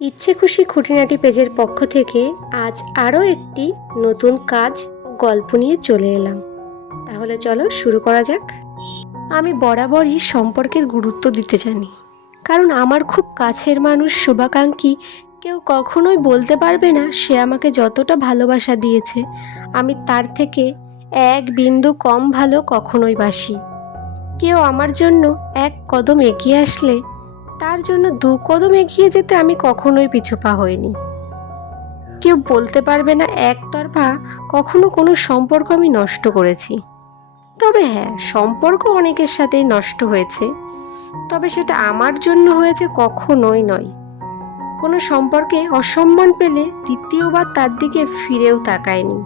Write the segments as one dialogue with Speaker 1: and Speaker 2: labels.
Speaker 1: ইচ্ছে খুশি খুঁটিনাটি পেজের পক্ষ থেকে আজ আরও একটি নতুন কাজ ও গল্প নিয়ে চলে এলাম। তাহলে চলো শুরু করা যাক। আমি বরাবরই সম্পর্কের গুরুত্ব দিতে জানি, কারণ আমার খুব কাছের মানুষ শুভাকাঙ্ক্ষী কেউ কখনোই বলতে পারবে না সে আমাকে যতটা ভালোবাসা দিয়েছে, আমি তার থেকে এক বিন্দু কম ভালো কখনোই বাসি। কেউ আমার জন্য এক কদম এগিয়ে আসলে তার জন্য দু কদম এগিয়ে যেতে আমি কখনোই পিছুপা হইনি। কেউ বলতে পারবে না একতরফা কখনো কোনো সম্পর্ক আমি নষ্ট করেছি। তবে হ্যাঁ সম্পর্ক অনেকের সাথেই নষ্ট হয়েছে। তবে সেটা আমার জন্য হয়েছে কখনোই নয়। কোনো সম্পর্কে অসম্মান পেলে দ্বিতীয়বার তার দিকে ফিরেও তাকায়নি।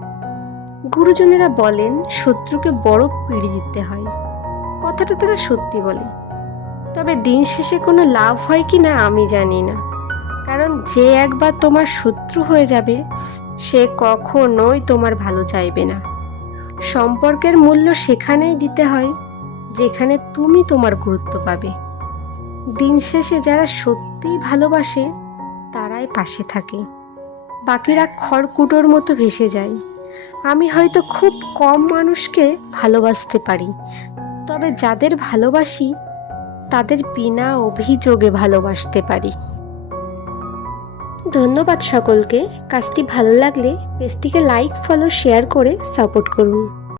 Speaker 1: গুরুজনেরা বলেন, শত্রুকে বড় পিড়ি দিতে হয়। কথাটা তারা সত্যি বলে। তবে দিন শেষে কোনো লাভ হয় কি না আমি জানি না। কারণ যে একবার তোমার শত্রু হয়ে যাবে, সে কখনোই তোমার ভালো চাইবে না। সম্পর্কের মূল্য সেখানেই দিতে হয়, যেখানে তুমি তোমার গুরুত্ব পাবে। দিন শেষে যারা সত্যিই ভালোবাসে, তারাই পাশে থাকে। বাকিরা খড়কুটোর মতো ভেসে যায়। আমি হয়তো খুব কম মানুষকে ভালোবাসতে পারি, তবে যাদের ভালোবাসি তাদের বিনা অভিযোগে ভালোবাসতে পারি। ধন্যবাদ সকলকে। কাজটি ভালো লাগলে পেজটিকে লাইক, ফলো, শেয়ার করে সাপোর্ট করুন।